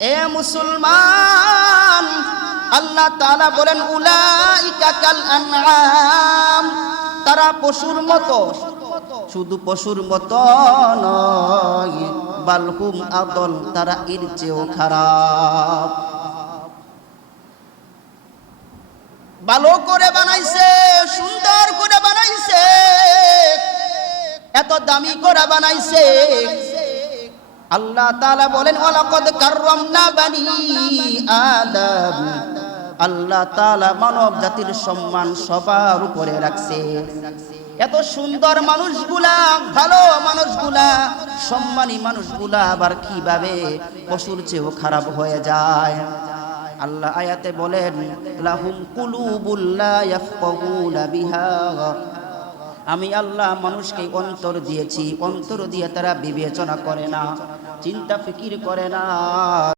এ মুসলমান, আল্লাহ তাআলা বলেন উলাইকা কাল আনআম, তারা পশুর মতো। শুধু পশুর মতো নয়, বালহুম আদল, তারা এর চেয়েও খারাপ। ভালো করে বানাইছে, সুন্দর করে বানাইছে, এত দামি করে বানাইছে। আল্লাহ তাআলা বলেন ওয়ালাকাদ কাররামনা বানি আদম, আল্লাহ তাআলা মানব জাতির সম্মান সবার উপরে রাখছে। এত সুন্দর মানুষগুলা, ভালো মানুষগুলা, সম্মানী মানুষগুলা আবার কিভাবে পশুর চেয়েও খারাপ হয়ে যায়। আল্লাহ আয়াতে বলেন লাহুম কুলুবুল লা ইয়াফকাহুনা বিহা, আমি আল্লাহ মানুষকে অন্তর দিয়েছি, অন্তর দিয়ে তারা বিবেচনা করে না, চিন্তা ফিকির করে না।